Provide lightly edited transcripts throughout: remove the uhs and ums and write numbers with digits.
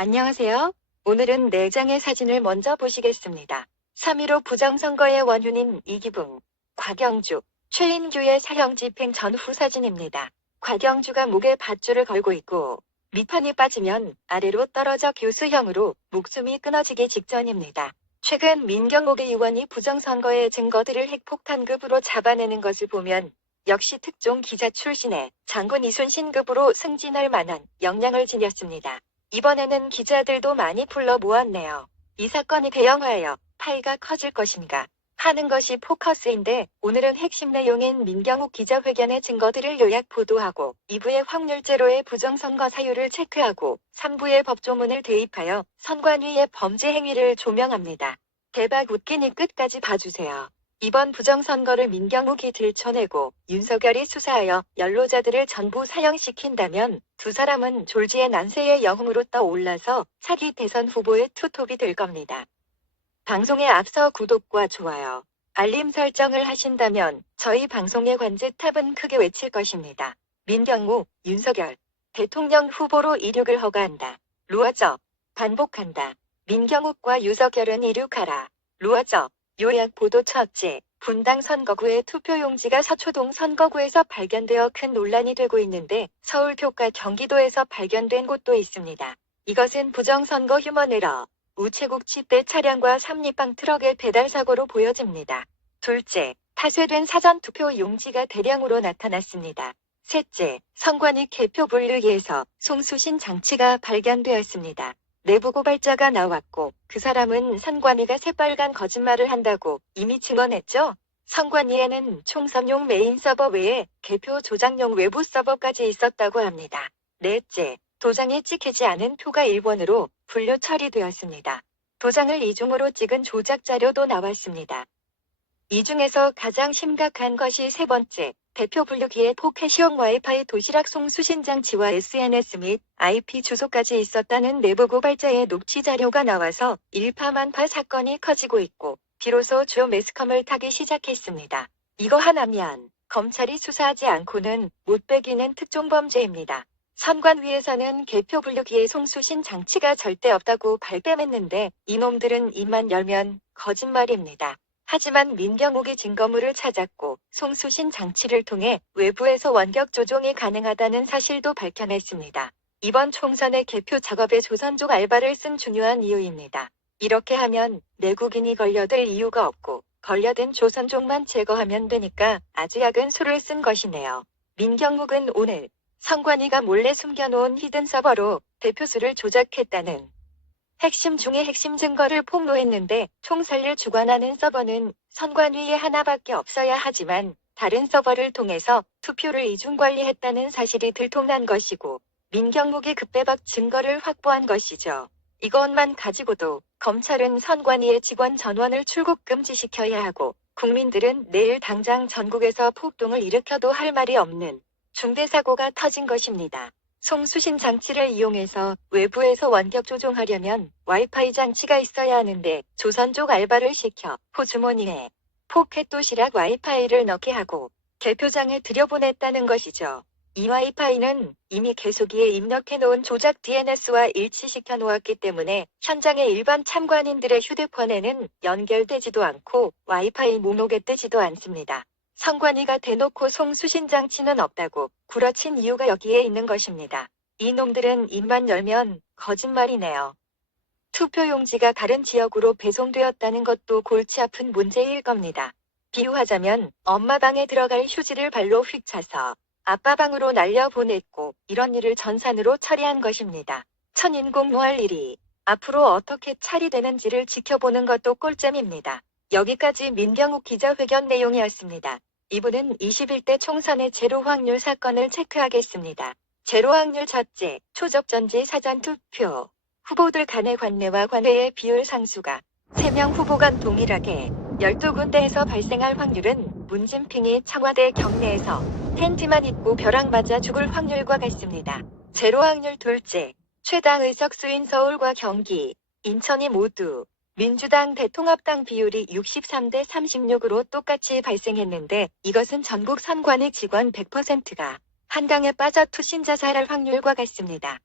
안녕하세요. 오늘은 4장의 사진을 먼저 보시겠습니다. 3.15 부정선거의 원흉인 이기붕, 곽영주, 최인규의 사형 집행 전후 사진입니다. 곽영주가 목에 밧줄을 걸고 있고 밑판이 빠지면 아래로 떨어져 교수형으로 목숨이 끊어지기 직전입니다. 최근 민경욱 의원이 부정선거의 증거들을 핵폭탄급으로 잡아내는 것을 보면 역시 특종 기자 출신의 장군 이순신급으로 승진할 만한 역량을 지녔습니다. 이번에는 기자들도 많이 불러 모았네요. 이 사건이 대형화하여 파이가 커질 것인가 하는 것이 포커스인데, 오늘은 핵심 내용인 민경욱 기자회견의 증거들을 요약 보도하고 2부의 확률제로의 부정선거 사유를 체크하고 3부의 법조문을 대입하여 선관위의 범죄 행위를 조명합니다. 대박 웃기니 끝까지 봐주세요. 이번 부정선거를 민경욱이 들춰내고 윤석열이 수사하여 연로자들을 전부 사형시킨다면 두 사람은 졸지의 난세의 영웅으로 떠올라서 차기 대선 후보의 투톱이 될 겁니다. 방송에 앞서 구독과 좋아요, 알림 설정을 하신다면 저희 방송의 관제탑은 크게 외칠 것입니다. 민경욱, 윤석열, 대통령 후보로 이륙을 허가한다. 루어져, 반복한다. 민경욱과 윤석열은 이륙하라. 루어져. 요약 보도 첫째, 분당 선거구의 투표용지가 서초동 선거구에서 발견되어 큰 논란이 되고 있는데 서울 교과 경기도에서 발견된 곳도 있습니다. 이것은 부정선거 휴먼에러, 우체국 집대 차량과 삼립방 트럭의 배달 사고로 보여집니다. 둘째, 파쇄된 사전투표 용지가 대량으로 나타났습니다. 셋째, 선관위 개표 분류기에서 송수신 장치가 발견되었습니다. 내부 고발자가 나왔고 그 사람은 선관위가 새빨간 거짓말을 한다고 이미 증언했죠. 선관위에는 총선용 메인 서버 외에 개표 조작용 외부 서버까지 있었다고 합니다. 넷째, 도장에 찍히지 않은 표가 1번으로 분류 처리되었습니다. 도장을 이중으로 찍은 조작 자료도 나왔습니다. 이 중에서 가장 심각한 것이 세 번째, 대표 분류기에 포켓시용 와이파이 도시락 송수신 장치와 SNS 및 IP 주소까지 있었다는 내부 고발자의 녹취 자료가 나와서 일파만파 사건이 커지고 있고 비로소 주요 매스컴을 타기 시작했습니다. 이거 하나면 검찰이 수사하지 않고는 못 빼기는 특종범죄입니다. 선관위에서는 개표 분류기에 송수신 장치가 절대 없다고 발뺌했는데 이놈들은 입만 열면 거짓말입니다. 하지만 민경욱이 증거물을 찾았고 송수신 장치를 통해 외부에서 원격 조종이 가능하다는 사실도 밝혀냈습니다. 이번 총선의 개표 작업에 조선족 알바를 쓴 중요한 이유입니다. 이렇게 하면 내국인이 걸려들 이유가 없고 걸려든 조선족만 제거하면 되니까 아주 약은 수를 쓴 것이네요. 민경욱은 오늘 선관위가 몰래 숨겨놓은 히든 서버로 대표수를 조작했다는 핵심 중의 핵심 증거를 폭로했는데 총살을 주관하는 서버는 선관위에 하나밖에 없어야 하지만 다른 서버를 통해서 투표를 이중관리했다는 사실이 들통난 것이고 민경욱이 급배박 증거를 확보한 것이죠. 이것만 가지고도 검찰은 선관위의 직원 전원을 출국 금지시켜야 하고 국민들은 내일 당장 전국에서 폭동을 일으켜도 할 말이 없는 중대사고가 터진 것입니다. 송수신 장치를 이용해서 외부에서 원격 조종하려면 와이파이 장치가 있어야 하는데 조선족 알바를 시켜 호주머니에 포켓 도시락 와이파이를 넣게 하고 개표장에 들여보냈다는 것이죠. 이 와이파이는 이미 개소기에 입력해놓은 조작 DNS와 일치시켜 놓았기 때문에 현장의 일반 참관인들의 휴대폰에는 연결되지도 않고 와이파이 목록에 뜨지도 않습니다. 선관위가 대놓고 송수신 장치는 없다고 구라친 이유가 여기에 있는 것입니다. 이놈들은 입만 열면 거짓말이네요. 투표용지가 다른 지역으로 배송되었다는 것도 골치 아픈 문제일 겁니다. 비유하자면 엄마 방에 들어갈 휴지를 발로 휙 차서 아빠 방으로 날려보냈고 이런 일을 전산으로 처리한 것입니다. 천인공 노할 일이 앞으로 어떻게 처리되는지를 지켜보는 것도 꿀잼입니다. 여기까지 민경욱 기자회견 내용이었습니다. 이분은 21대 총선의 제로 확률 사건을 체크하겠습니다. 제로 확률 첫째, 초접전지 사전투표. 후보들 간의 관내와 관외의 비율 상수가 3명 후보 간 동일하게 12군데에서 발생할 확률은 문진핑이 청와대 경내에서 텐트만 입고 벼락 맞아 죽을 확률과 같습니다. 제로 확률 둘째, 최다 의석수인 서울과 경기, 인천이 모두 민주당 대통합당 비율이 63대 36으로 똑같이 발생했는데 이것은 전국 선관위 직원 100%가 한강에 빠져 투신 자살할 확률과 같습니다.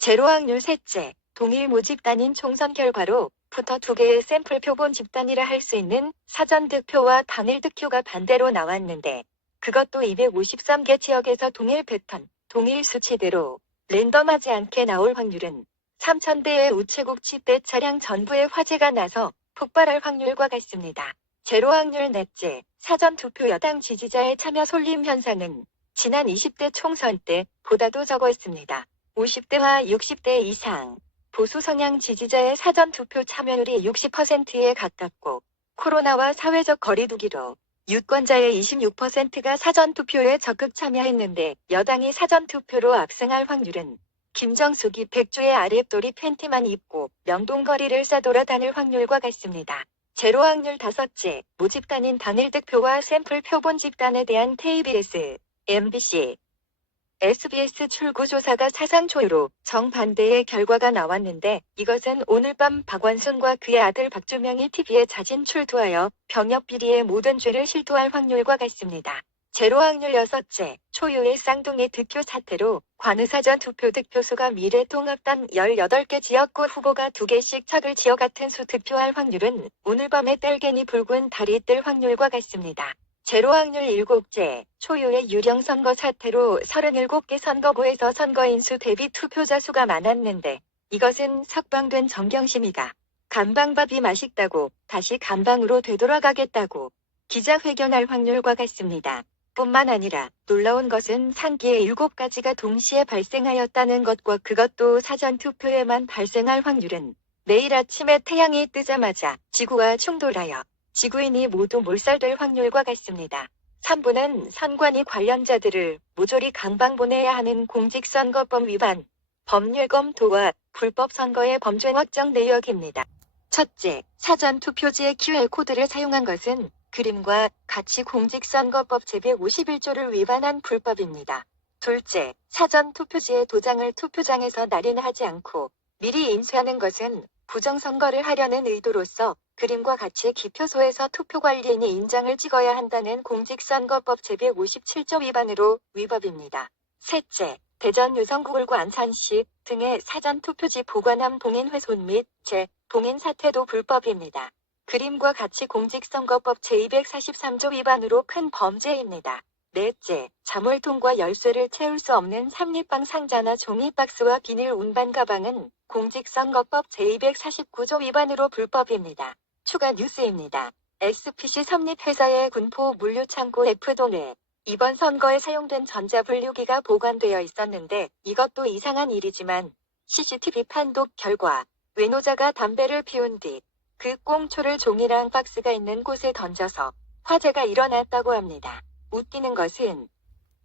제로 확률 셋째, 동일 모집단인 총선 결과로부터 두 개의 샘플 표본 집단이라 할 수 있는 사전 득표와 당일 득표가 반대로 나왔는데 그것도 253개 지역에서 동일 패턴, 동일 수치대로 랜덤하지 않게 나올 확률은 3,000대의 우체국 집대 차량 전부에 화재가 나서 폭발할 확률과 같습니다. 제로 확률 넷째, 사전 투표 여당 지지자의 참여 솔림 현상은 지난 20대 총선 때보다도 적었습니다. 50대와 60대 이상 보수 성향 지지자의 사전 투표 참여율이 60%에 가깝고 코로나와 사회적 거리두기로 유권자의 26%가 사전 투표에 적극 참여했는데 여당이 사전 투표로 압승할 확률은 김정숙이 백주의 아랫도리 팬티만 입고 명동거리를 싸돌아다닐 확률과 같습니다. 제로 확률 다섯째, 모집단인 당일 득표와 샘플 표본 집단에 대한 KBS, MBC, SBS 출구조사가 사상 초유로 정반대의 결과가 나왔는데 이것은 오늘 밤 박원순과 그의 아들 박주명이 TV에 자진 출두하여 병역 비리의 모든 죄를 실토할 확률과 같습니다. 제로 확률 여섯째, 초유의 쌍둥이 득표 사태로 관의사전 투표 득표수가 미래통합당 18개 지역구 후보가 2개씩 착을 지어 같은 수 득표할 확률은 오늘 밤에 뗄개니 붉은 달이 뜰 확률과 같습니다. 제로 확률 일곱째, 초유의 유령 선거 사태로 37개 선거구에서 선거인수 대비 투표자 수가 많았는데 이것은 석방된 정경심이가 감방밥이 맛있다고 다시 감방으로 되돌아가겠다고 기자회견할 확률과 같습니다. 뿐만 아니라 놀라운 것은 상기의 7가지가 동시에 발생하였다는 것과 그것도 사전투표에만 발생할 확률은 내일 아침에 태양이 뜨자마자 지구와 충돌하여 지구인이 모두 몰살될 확률과 같습니다. 3부는 선관위 관련자들을 모조리 강방 보내야 하는 공직선거법 위반, 법률 검토와 불법 선거의 범죄 확정 내역입니다. 첫째, 사전투표지의 QR코드를 사용한 것은 그림과 같이 공직선거법 제151조를 위반한 불법입니다. 둘째, 사전투표지의 도장을 투표장에서 날인하지 않고 미리 인쇄하는 것은 부정선거를 하려는 의도로서 그림과 같이 기표소에서 투표관리인이 인장을 찍어야 한다는 공직선거법 제157조 위반으로 위법입니다. 셋째, 대전 유성구울구 안산시 등의 사전투표지 보관함 봉인 훼손 및 봉인 사태도 불법입니다. 그림과 같이 공직선거법 제243조 위반으로 큰 범죄입니다. 넷째, 자물통과 열쇠를 채울 수 없는 삼립방 상자나 종이박스와 비닐 운반 가방은 공직선거법 제249조 위반으로 불법입니다. 추가 뉴스입니다. SPC 설립회사의 군포 물류창고 F동에 이번 선거에 사용된 전자분류기가 보관되어 있었는데 이것도 이상한 일이지만 CCTV 판독 결과 외노자가 담배를 피운 뒤 그 꽁초를 종이랑 박스가 있는 곳에 던져서 화재가 일어났다고 합니다. 웃기는 것은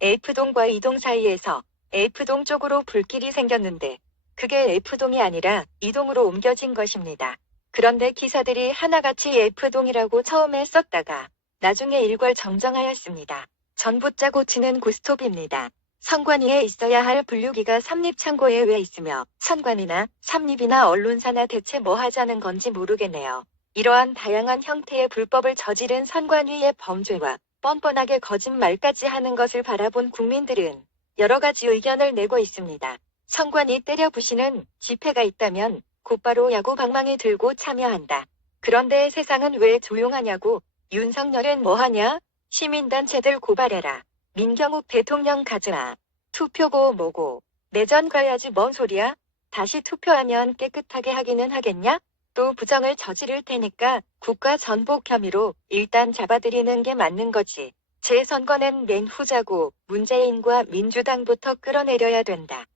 F동과 E동 사이에서 F동 쪽으로 불길이 생겼는데 그게 F동이 아니라 E동으로 옮겨진 것입니다. 그런데 기사들이 하나같이 F동이라고 처음에 썼다가 나중에 일괄 정정하였습니다. 전부짜 고치는 고스톱입니다. 선관위에 있어야 할 분류기가 삼립창고에 왜 있으며 선관위나 삼립이나 언론사나 대체 뭐 하자는 건지 모르겠네요. 이러한 다양한 형태의 불법을 저지른 선관위의 범죄와 뻔뻔하게 거짓말까지 하는 것을 바라본 국민들은 여러 가지 의견을 내고 있습니다. 선관위 때려부시는 집회가 있다면 곧바로 야구 방망이 들고 참여한다. 그런데 세상은 왜 조용하냐고. 윤석열은 뭐하냐? 시민단체들 고발해라. 민경욱 대통령 가즈아. 투표고 뭐고. 내전 가야지 뭔 소리야? 다시 투표하면 깨끗하게 하기는 하겠냐? 또 부정을 저지를 테니까 국가 전복 혐의로 일단 잡아들이는 게 맞는 거지. 재선거는 맨 후자고 문재인과 민주당부터 끌어내려야 된다.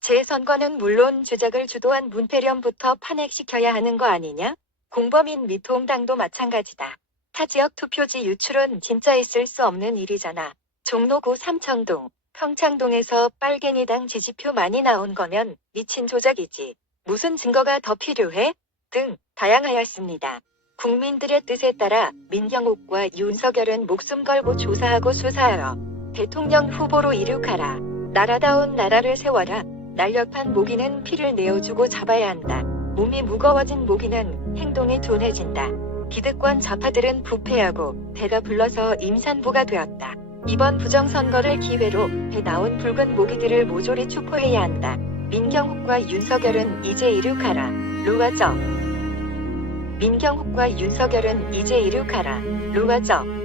재선거는 물론 주작을 주도한 문태련부터 판핵시켜야 하는 거 아니냐? 공범인 미통당도 마찬가지다. 타 지역 투표지 유출은 진짜 있을 수 없는 일이잖아. 종로구 삼청동, 평창동에서 빨갱이당 지지표 많이 나온 거면 미친 조작이지. 무슨 증거가 더 필요해? 등 다양하였습니다. 국민들의 뜻에 따라 민경욱과 윤석열은 목숨 걸고 조사하고 수사하여 대통령 후보로 이륙하라. 나라다운 나라를 세워라. 날렵한 모기는 피를 내어주고 잡아야 한다. 몸이 무거워진 모기는 행동이 둔해진다. 기득권 좌파들은 부패하고 배가 불러서 임산부가 되었다. 이번 부정선거를 기회로 배 나온 붉은 모기들을 모조리 추포해야 한다. 민경욱과 윤석열은 이제 이륙하라. 로아정. 민경욱과 윤석열은 이제 이륙하라. 로아정.